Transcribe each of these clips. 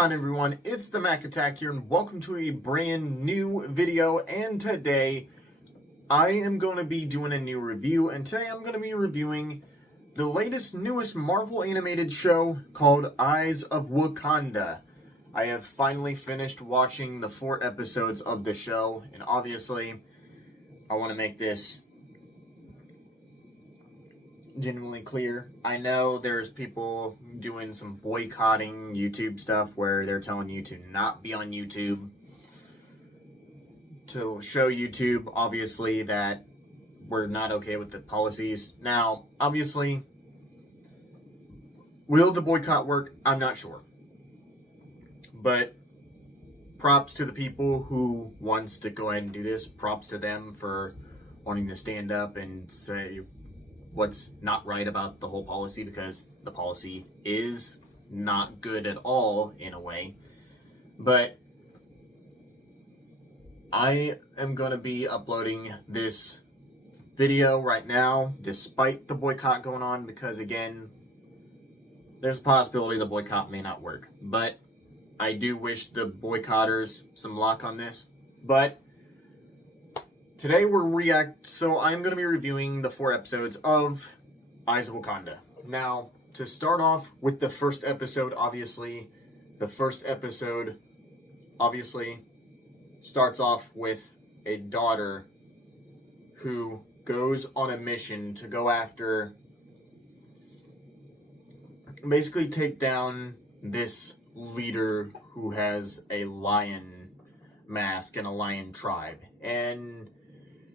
on, everyone? It's the Mac Attack here, and welcome to a brand new video. And today, I am going to be doing a new review, and today I'm going to be reviewing the newest Marvel animated show called Eyes of Wakanda. I have finally finished watching the 4 episodes of the show, and obviously, I want to make this genuinely clear. I know there's people doing some boycotting YouTube stuff where they're telling you to not be on YouTube, to show YouTube, obviously, that we're not okay with the policies. Now, obviously, will the boycott work? I'm not sure. But props to the people who wants to go ahead and do this. Props to them for wanting to stand up and say what's not right about the whole policy, because the policy is not good at all in a way. But I am going to be uploading this video right now despite the boycott going on, because again, there's a possibility the boycott may not work. But I do wish the boycotters some luck on this. But today so I'm going to be reviewing the 4 episodes of Eyes of Wakanda. Now, to start off with the first episode, obviously, starts off with a daughter who goes on a mission to go after, basically take down this leader who has a lion mask and a lion tribe. And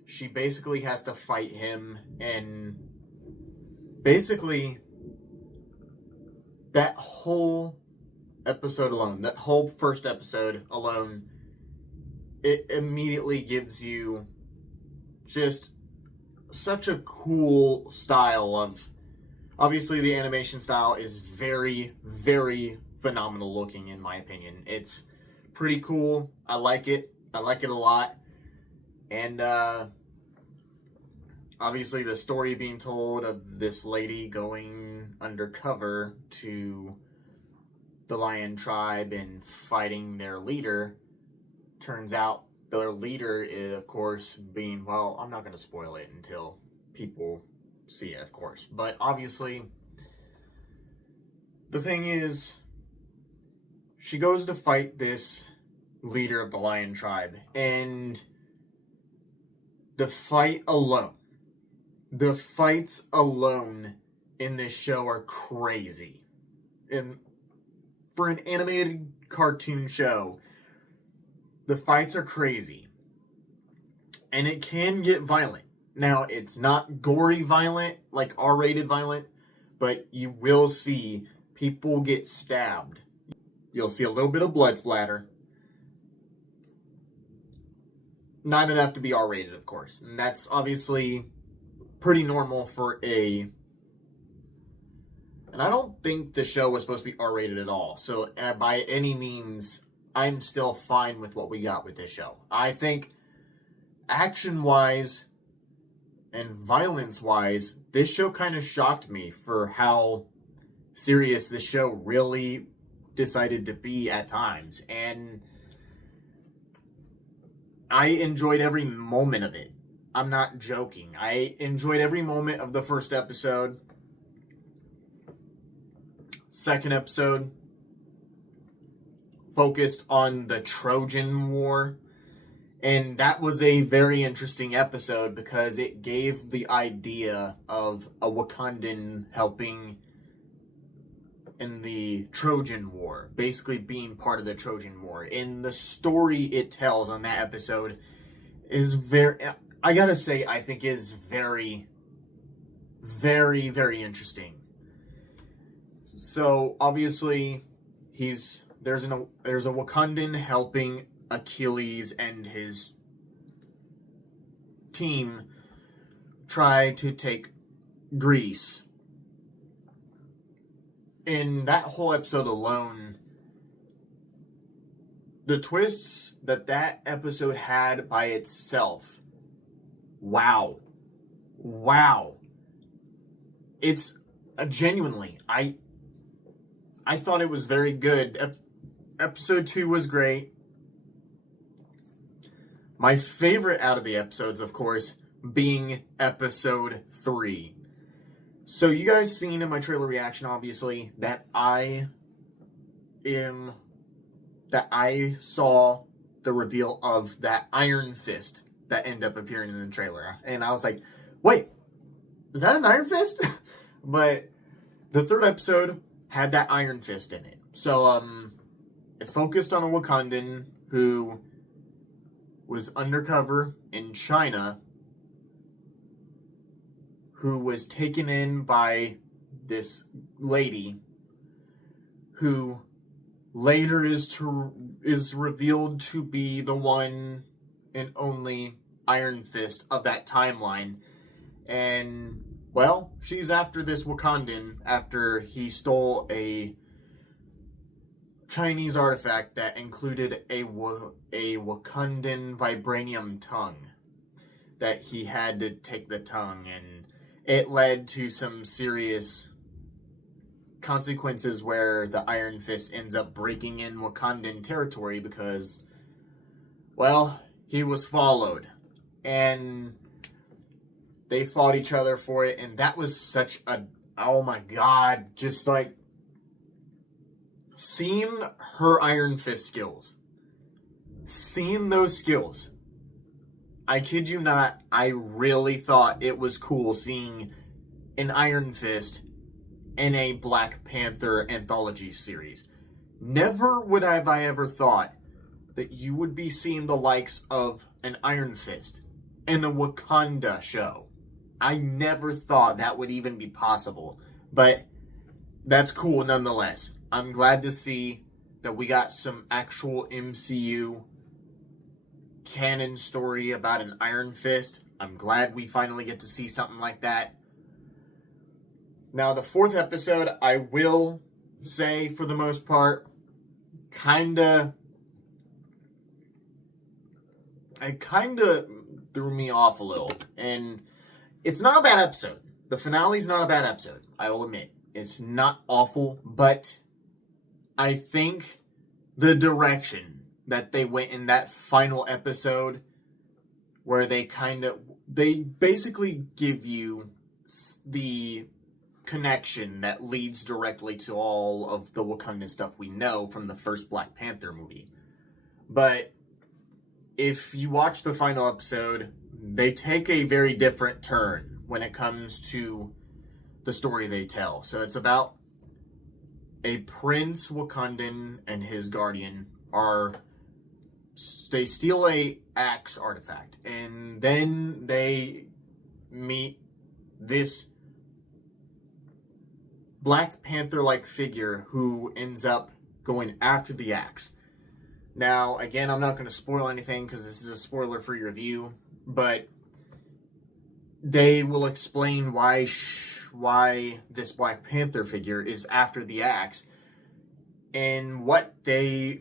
she basically has to fight him, and basically that whole episode alone, that whole first episode alone, it immediately gives you just such a cool style of, obviously the animation style is very, very phenomenal looking in my opinion. It's pretty cool. I like it a lot. And obviously the story being told of this lady going undercover to the lion tribe and fighting their leader. Turns out their leader is, of course, being, well, I'm not going to spoil it until people see it, of course. But obviously, the thing is, she goes to fight this leader of the lion tribe, and the fights alone in this show are crazy. And for an animated cartoon show, the fights are crazy. And it can get violent. Now, it's not gory violent, like R-rated violent, but you will see people get stabbed. You'll see a little bit of blood splatter. Not enough to be R-rated, of course. And that's obviously pretty normal for and I don't think the show was supposed to be R-rated at all. So by any means, I'm still fine with what we got with this show. I think action-wise and violence-wise, this show kind of shocked me for how serious this show really decided to be at times. And I enjoyed every moment of it. I'm not joking. I enjoyed every moment of the first episode. Second episode focused on the Trojan War. And that was a very interesting episode because it gave the idea of a Wakandan helping in the Trojan War, basically being part of the Trojan War. And the story it tells on that episode is I gotta say, I think is very, very, very interesting. So, obviously, there's a Wakandan helping Achilles and his team try to take Greece. In that whole episode alone, the twists that episode had by itself, wow. It's genuinely, I thought it was very good. episode 2 was great. My favorite out of the episodes, of course, being episode 3. So you guys seen in my trailer reaction, obviously, that I saw the reveal of that Iron Fist that ended up appearing in the trailer. And I was like, wait, is that an Iron Fist? But the third episode had that Iron Fist in it. So, it focused on a Wakandan who was undercover in China, who was taken in by this lady who later is revealed to be the one and only Iron Fist of that timeline. And, well, she's after this Wakandan after he stole a Chinese artifact that included a Wakandan vibranium tongue. That he had to take the tongue, and it led to some serious consequences where the Iron Fist ends up breaking in Wakandan territory because, well, he was followed. And they fought each other for it, and that was such a, oh my god, just like, seeing her Iron Fist skills. Seeing those skills. I kid you not, I really thought it was cool seeing an Iron Fist in a Black Panther anthology series. Never would have I ever thought that you would be seeing the likes of an Iron Fist in a Wakanda show. I never thought that would even be possible. But that's cool nonetheless. I'm glad to see that we got some actual MCU canon story about an Iron Fist. I'm glad we finally get to see something like that. Now, the fourth episode, I will say, for the most part, it kinda threw me off a little. And it's not a bad episode. The finale's not a bad episode, I will admit. It's not awful, but I think the direction that they went in that final episode, where they basically give you the connection that leads directly to all of the Wakandan stuff we know from the first Black Panther movie. But if you watch the final episode, they take a very different turn when it comes to the story they tell. So it's about a Prince Wakandan and his guardian they steal a axe artifact, and then they meet this Black Panther-like figure who ends up going after the axe. Now, again, I'm not going to spoil anything because this is a spoiler-free review, but they will explain why this Black Panther figure is after the axe, and what they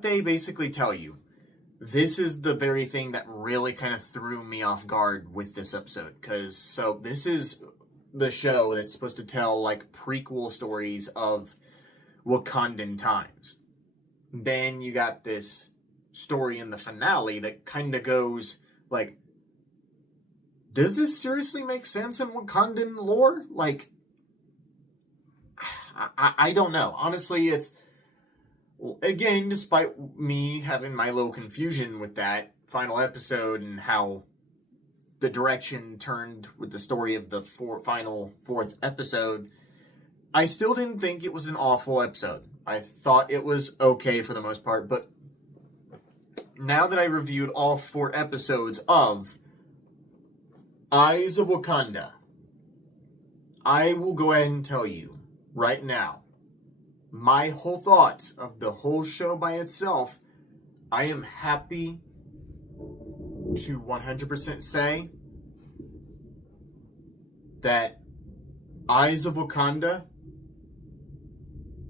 basically tell you. This is the very thing that really kind of threw me off guard with this episode, because this is the show that's supposed to tell like prequel stories of Wakandan times. Then you got this story in the finale that kind of goes like, does this seriously make sense in Wakandan lore? Like, I don't know. Honestly, it's, again, despite me having my little confusion with that final episode and how the direction turned with the story of the fourth episode, I still didn't think it was an awful episode. I thought it was okay for the most part, but now that I reviewed all 4 episodes of Eyes of Wakanda, I will go ahead and tell you right now my whole thoughts of the whole show by itself. I am happy to 100% say that Eyes of Wakanda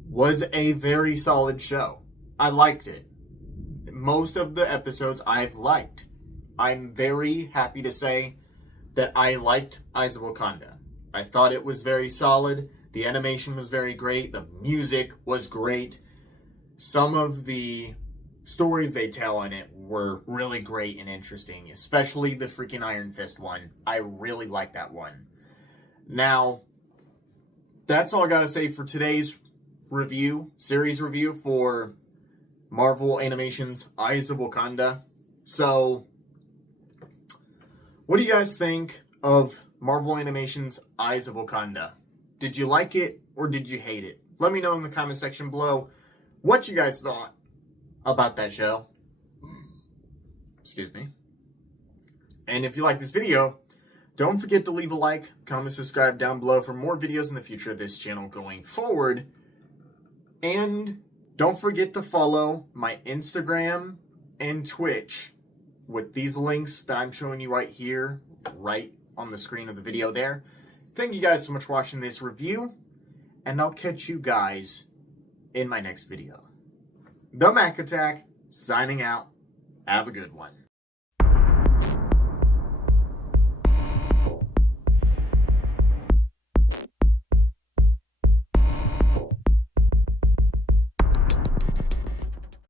was a very solid show. I liked it. Most of the episodes I've liked. I'm very happy to say that I liked Eyes of Wakanda. I thought it was very solid. The animation was very great. The music was great. some of the stories they tell in it were really great and interesting, especially the freaking Iron Fist one. I really like that one. Now, that's all I gotta say for today's series review for Marvel Animation's Eyes of Wakanda. So, what do you guys think of Marvel Animation's Eyes of Wakanda? Did you like it or did you hate it? Let me know in the comment section below what you guys thought about that show. Excuse me. And if you like this video, don't forget to leave a like, comment, subscribe down below for more videos in the future of this channel going forward. And don't forget to follow my Instagram and Twitch with these links that I'm showing you right here, right on the screen of the video there. Thank you guys so much for watching this review, and I'll catch you guys in my next video. The Mac Attack, signing out. Have a good one.